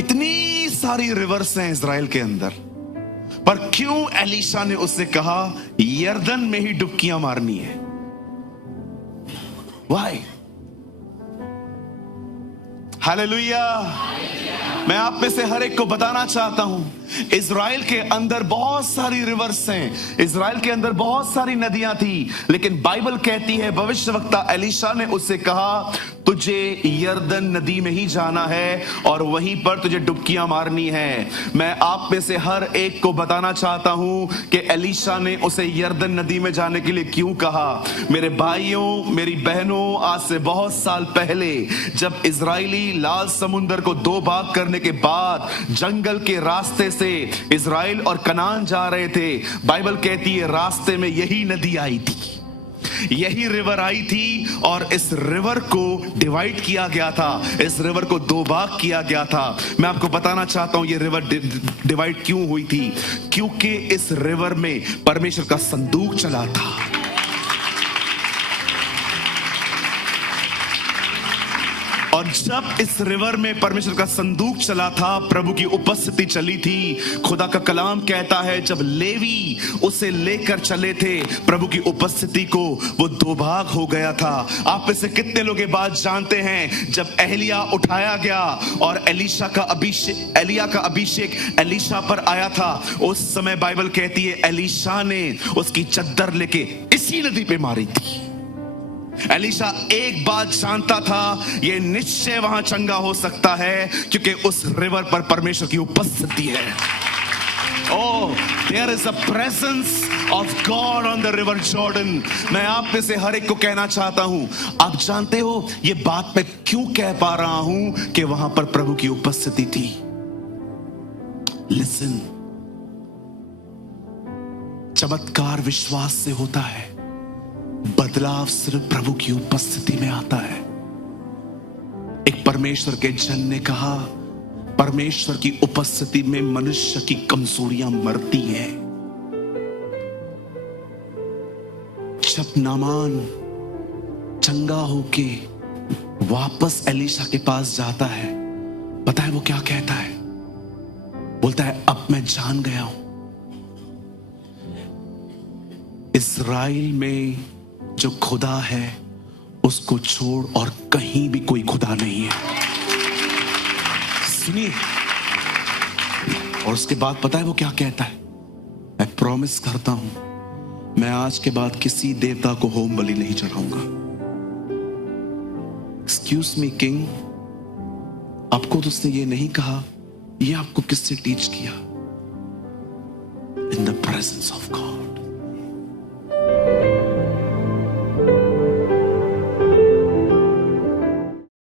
इतनी सारी रिवर्स हैं इजराइल के अंदर, पर क्यों एलीशा ने उससे कहा यरदन में ही डुबकियां मारनी है? वाई? हालेलुया। मैं आप में से हर एक को बताना चाहता हूं, इजराइल के अंदर बहुत सारी रिवर्स हैं, इजराइल के अंदर बहुत सारी नदियां थी, लेकिन बाइबल कहती है, भविष्यवक्ता एलीशा ने उससे कहा तुझे यरदन नदी में ही जाना है और वहीं पर तुझे डुबकियां मारनी है। मैं आप में से हर एक को बताना चाहता हूं कि एलीशा ने उसे यरदन नदी में जाने के लिए क्यों कहा। मेरे भाइयों, मेरी बहनों, आज से बहुत साल पहले जब इजरायली लाल समुंदर को दो भाग करने के बाद जंगल के रास्ते से इजराइल और कनान जा रहे थे, बाइबल कहती है रास्ते में यही नदी आई थी, यही रिवर आई थी और इस रिवर को डिवाइड किया गया था, इस रिवर को दो भाग किया गया था। मैं आपको बताना चाहता हूं ये रिवर डिवाइड क्यों हुई थी, क्योंकि इस रिवर में परमेश्वर का संदूक चला था। और जब इस रिवर में परमेश्वर का संदूक चला था, प्रभु की उपस्थिति चली थी। खुदा का कलाम कहता है जब लेवी उसे लेकर चले थे प्रभु की उपस्थिति को, वो दो भाग हो गया था। आप में से कितने लोग ये बात जानते हैं, जब एलिया उठाया गया और एलिया का अभिषेक एलीशा पर आया था, उस समय बाइबल कहती है एलीशा ने उसकी चद्दर लेके इसी नदी पे मारी थी। एलीशा एक बात जानता था, ये निश्चय वहां चंगा हो सकता है क्योंकि उस रिवर पर परमेश्वर की उपस्थिति है। Oh, there is a presence of God on the river Jordan। मैं आप में से हर एक को कहना चाहता हूं, आप जानते हो ये बात मैं क्यों कह पा रहा हूं कि वहां पर प्रभु की उपस्थिति थी। Listen, चमत्कार विश्वास से होता है, बदलाव सिर्फ प्रभु की उपस्थिति में आता है। एक परमेश्वर के जन ने कहा, परमेश्वर की उपस्थिति में मनुष्य की कमजोरियां मरती हैं। जब नामान चंगा होके वापस एलीशा के पास जाता है, पता है वो क्या कहता है? बोलता है अब मैं जान गया हूं इस्राएल में जो खुदा है उसको छोड़ और कहीं भी कोई खुदा नहीं है। सुनिए, और उसके बाद पता है वो क्या कहता है? मैं प्रॉमिस करता हूं मैं आज के बाद किसी देवता को होम बलि नहीं चढ़ाऊंगा। एक्सक्यूज मी किंग, आपको तो उसने ये नहीं कहा, ये आपको किससे टीच किया? In the presence of God.